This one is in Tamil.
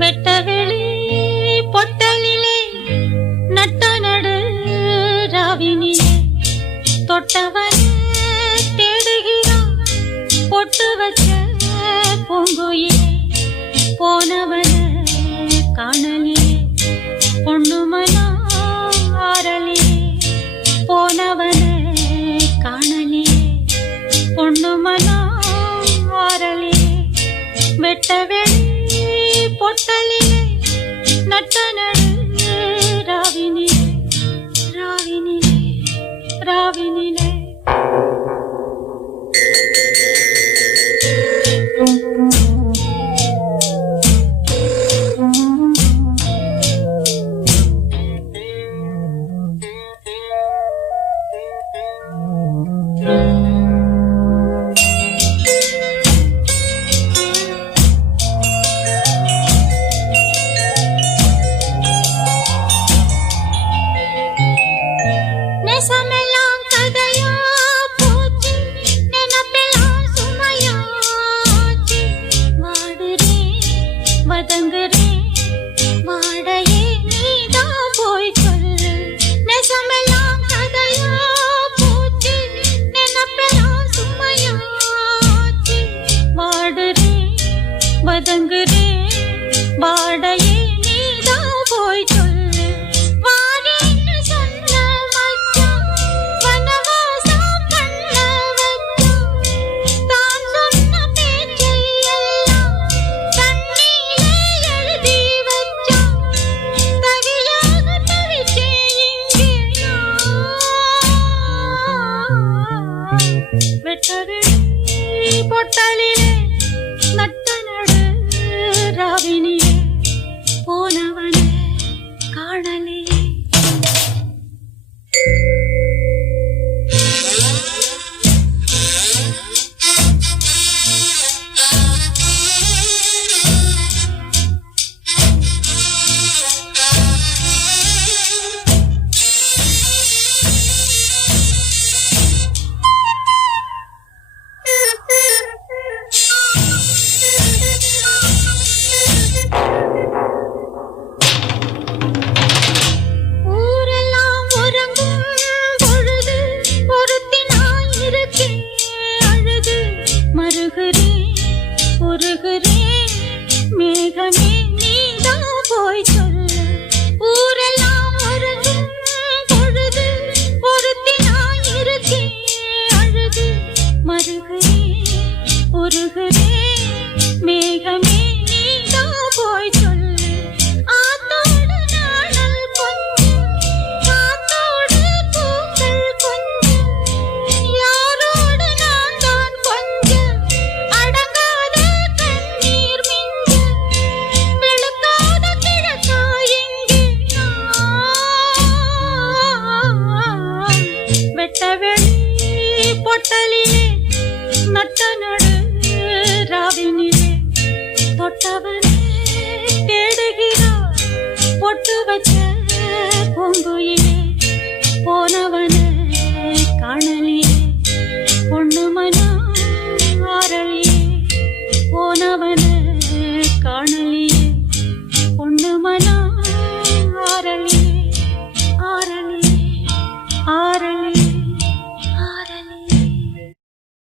வெட்டவெளி பொட்டலிலே நட்ட நடு ராவினிலே தொட்டவன் தேடுகிறான் பொட்டு வச்ச பூங்குயிலே போனவன காணலிலே பொண்ணுமனா ஆரலிலே போனவன காணலிலே பொண்ணுமனா ஆரலிலே வெட்டவெளி பொட்டலிலே நட்ட நடு ராவினிலே ராவினிலே ராவினிலே நெசமெல்லாம் கதையா போச்சு நினப்பெல்லாம் சுமையாச்சு வாடுறேன் வதங்குறேன் வாடையே நீதான் போய் சொல்லு நெசமெல்லாம் கதையா போச்சு நினப்பெல்லாம் சுமையாச்சு வாடுறேன் வதங்குறேன் வாடையே நீதான் போய் சொல்லு வெட்டவெளி பொட்டலிலே நட்ட நடு ராவினிலே போனவனே காணலே உருகுறேன் மேகமே நீதான் போய் சொல்லு ஊரெல்லாம் உறங்கும் பொழுது ஒருத்தி நான் இருக்கேன் அழுது மருகுறேன் உருகுறேன் மேகமே நீதான் போய் சொல்லு ஆத்தோடு நாணல் கொஞ்சம் காத்தோடு பூக்கள் கொஞ்சம் யாரோடு நான் தான் கொஞ்சம் வெட்டவெளி பொட்டலிலே நட்ட நடு ராவினிலே தொட்டவனே தேடுகிறார் பொட்டு வச்ச பூங்குயிலே